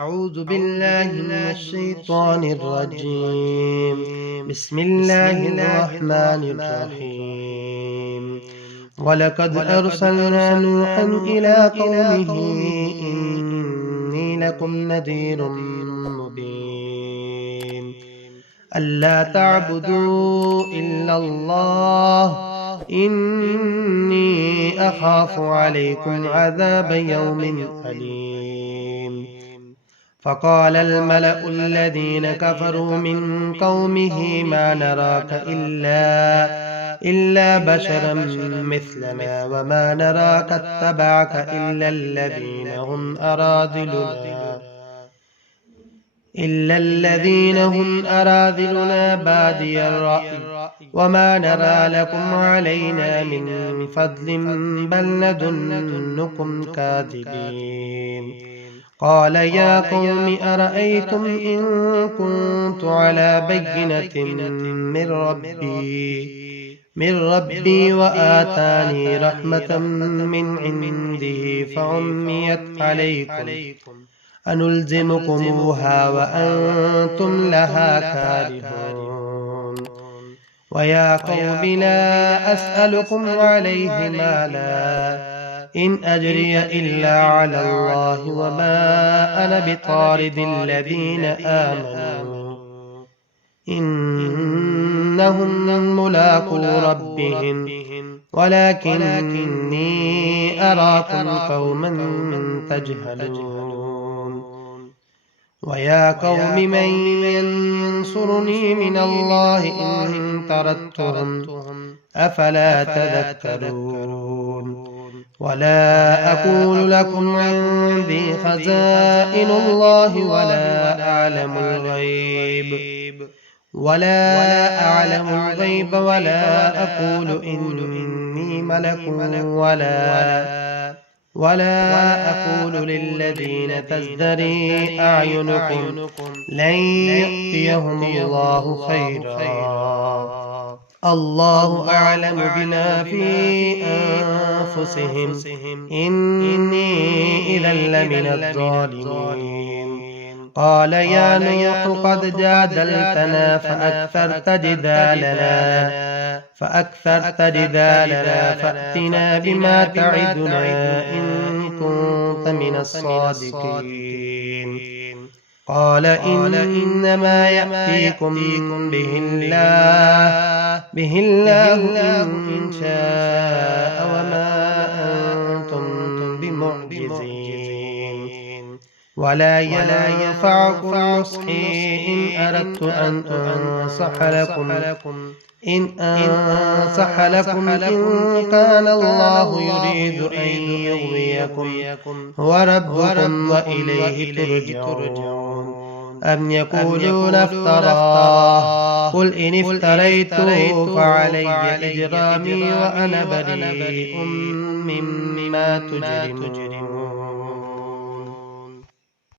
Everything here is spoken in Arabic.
أعوذ بالله من الشيطان الرجيم. بسم الله الرحمن الرحيم. ولقد أرسلنا نوحا إلى قومه إني لكم نذير مبين ألا تعبدوا إلا الله إني أخاف عليكم عذاب يوم أليم. فقال الملأ الذين كفروا من قومه ما نراك إلا بشرا مثلنا وما نراك اتبعك إلا الذين هم أراذلنا بادي الرأي وما نرى لكم علينا من فضل بل نظنكم كاذبين. قال يا قوم أرأيتم إن كنت على بينة من ربي وآتاني رحمة من عنده فعميت عليكم أنلزمكموها وأنتم لها كارهون. ويا قوم لا أسألكم عليه مالا إن أجري إلا على الله وما أنا بطارد الذين آمنوا إنهم ملاقو ربهم ولكني أراكم قوما تجهلون. ويا قوم من ينصرني من الله إن طردتهم أفلا تذكرون. ولا أقول لكم عندي خزائن الله ولا أعلم الغيب ولا أقول إني ملك ولا أقول للذين تزدري أعينكم لن يؤتيهم الله خيرا الله أعلم بما في أنفسهم إني إذا لمن الظالمين. قال يا نوح قد جادلتنا فأكثرت جدالنا فأتنا بما تعدنا إن كنت من الصادقين. قال إنما يأتيكم به الله إن شاء وما أنتم بمعجزين. ولا ينفعكم نصحي إن أردت أن أنصح لكم إن كان الله يريد أن يغويكم هو ربكم وإليه ترجعون. أم يقولون افتراه قل إن افتريته فعلي إجرامي وأنا بريء مما تجرمون.